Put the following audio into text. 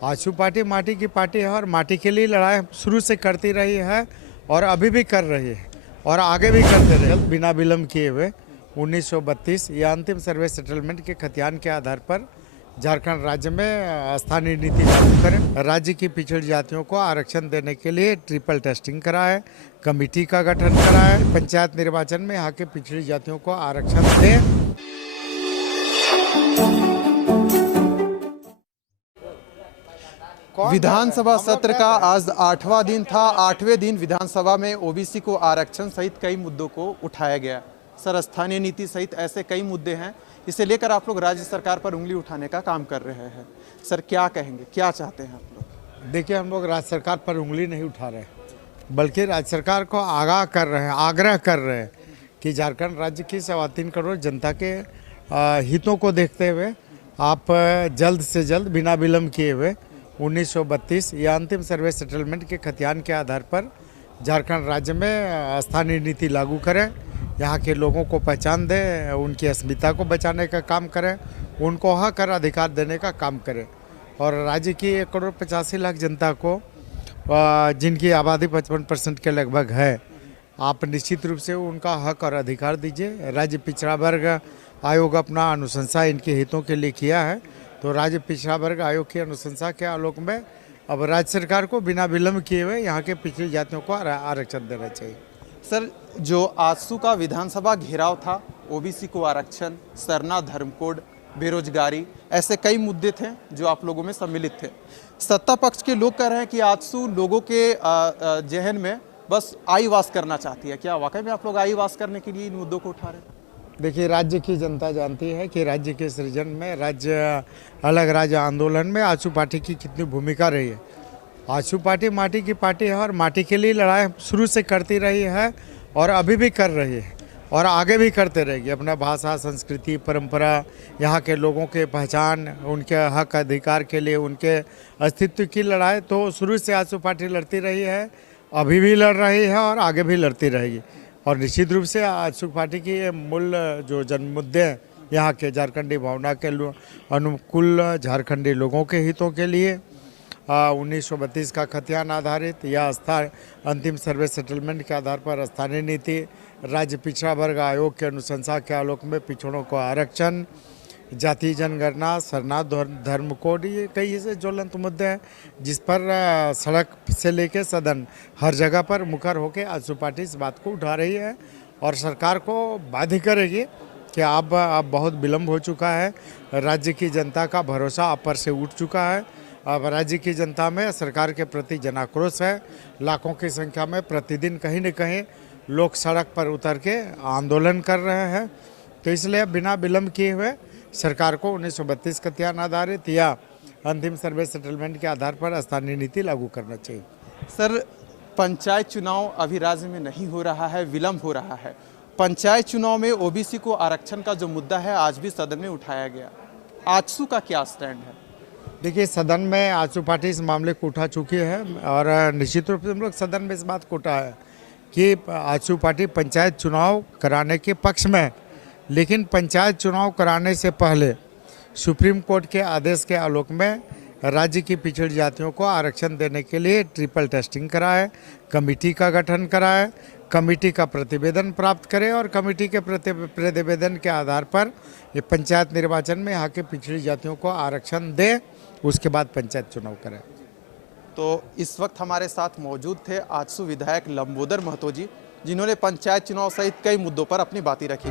AJSU party माटी की party है और माटी के लिए लड़ाई शुरू से करती रही है और अभी भी कर रही है और आगे भी करते रहे। बिना विलम्ब किए हुए 1932 या अंतिम सर्वे सेटलमेंट के खतियान के आधार पर झारखंड राज्य में स्थानीय नीति लागू करें। राज्य की पिछड़ी जातियों को आरक्षण देने के लिए ट्रिपल टेस्टिंग कराए, कमेटी का गठन कराए, पंचायत निर्वाचन में यहाँ के पिछड़ी जातियों को आरक्षण दें। विधानसभा सत्र का आज 8वां दिन था। 8वें दिन विधानसभा में ओबीसी को आरक्षण सहित कई मुद्दों को उठाया गया। सर, स्थानीय नीति सहित ऐसे कई मुद्दे हैं, इसे लेकर आप लोग राज्य सरकार पर उंगली उठाने का काम कर रहे हैं। सर, क्या कहेंगे, क्या चाहते हैं आप लोग? देखिए, हम लोग राज्य सरकार पर उंगली नहीं उठा रहे, बल्कि राज्य सरकार को आगाह कर रहे हैं, आग्रह कर रहे हैं कि झारखंड राज्य की 3.25 करोड़ जनता के हितों को देखते हुए आप जल्द से जल्द बिना विलम्ब किए हुए 1932 या अंतिम सर्वे सेटलमेंट के खतियान के आधार पर झारखंड राज्य में स्थानीय नीति लागू करें, यहाँ के लोगों को पहचान दें, उनकी अस्मिता को बचाने का काम करें, उनको हक और अधिकार देने का काम करें और राज्य की 1,85,00,000 जनता को, जिनकी आबादी 55% के लगभग है, आप निश्चित रूप से उनका हक और अधिकार दीजिए। राज्य पिछड़ा वर्ग आयोग अपना अनुशंसा इनके हितों के लिए किया है, तो राज्य पिछड़ा वर्ग आयोग की अनुशंसा के आलोक में अब राज्य सरकार को बिना विलम्ब किए हुए यहाँ के पिछड़ी जातियों को आरक्षण देना चाहिए। सर, जो आजसू का विधानसभा घेराव था, ओबीसी को आरक्षण, सरना धर्म कोड, बेरोजगारी, ऐसे कई मुद्दे थे जो आप लोगों में सम्मिलित थे। सत्ता पक्ष के लोग कह रहे हैं कि आजसू लोगों के जहन में बस आईवास करना चाहती है। क्या वाकई में आप लोग आईवास करने के लिए इन मुद्दों को उठा रहे हैं? देखिए, राज्य की जनता जानती है कि राज्य के सृजन में अलग राज्य आंदोलन में आजसू पार्टी की कितनी भूमिका रही है। आजसू पार्टी माटी की पार्टी है और माटी के लिए लड़ाई शुरू से करती रही है और अभी भी कर रही है और आगे भी करते रहेगी। अपना भाषा, संस्कृति, परंपरा, यहाँ के लोगों के पहचान, उनके हक अधिकार के लिए, उनके अस्तित्व की लड़ाई तो शुरू से आजसू पार्टी लड़ती रही है, अभी भी लड़ रही है और आगे भी लड़ती रहेगी। और निश्चित रूप से आजसू पार्टी की मूल जो जन मुद्दे हैं, यहाँ के झारखंडी भावना के अनुकूल, झारखंडी लोगों के हितों के लिए 1932 का खतियान आधारित या अंतिम सर्वे सेटलमेंट के आधार पर स्थानीय नीति, राज्य पिछड़ा वर्ग आयोग के अनुशंसा के आलोक में पिछड़ों को आरक्षण, जाति जनगणना, सरना धर्म कोड, ये कई ऐसे ज्वलंत मुद्दे हैं जिस पर सड़क से लेकर सदन हर जगह पर मुखर होकर आजसू पार्टी इस बात को उठा रही है और सरकार को बाध्य करेगी कि अब बहुत विलम्ब हो चुका है। राज्य की जनता का भरोसा आप पर से उठ चुका है। अब राज्य की जनता में सरकार के प्रति जनाक्रोश है। लाखों की संख्या में प्रतिदिन कहीं न कहीं लोग सड़क पर उतर के आंदोलन कर रहे हैं, तो इसलिए बिना विलम्ब किए हुए सरकार को 1932 खतियान आधारित या अंतिम सर्वे सेटलमेंट के आधार पर स्थानीय नीति लागू करना चाहिए। सर, पंचायत चुनाव अभी राज्य में नहीं हो रहा है, विलम्ब हो रहा है। पंचायत चुनाव में ओबीसी को आरक्षण का जो मुद्दा है आज भी सदन में उठाया गया। आजसू का क्या स्टैंड है? देखिए, सदन में आजसू पार्टी इस मामले को उठा चुकी है और निश्चित रूप से हम लोग सदन में इस बात को उठा है कि आजसू पार्टी पंचायत चुनाव कराने के पक्ष में है, लेकिन पंचायत चुनाव कराने से पहले सुप्रीम कोर्ट के आदेश के आलोक में राज्य की पिछड़ी जातियों को आरक्षण देने के लिए ट्रिपल टेस्टिंग कराए, कमेटी का गठन कराए, कमेटी का प्रतिवेदन प्राप्त करें और कमेटी के प्रतिवेदन के आधार पर ये पंचायत निर्वाचन में यहाँ के पिछड़ी जातियों को आरक्षण दें, उसके बाद पंचायत चुनाव करें। तो इस वक्त हमारे साथ मौजूद थे आजसू विधायक लंबोदर महतो जी, जिन्होंने पंचायत चुनाव सहित कई मुद्दों पर अपनी बातें रखी।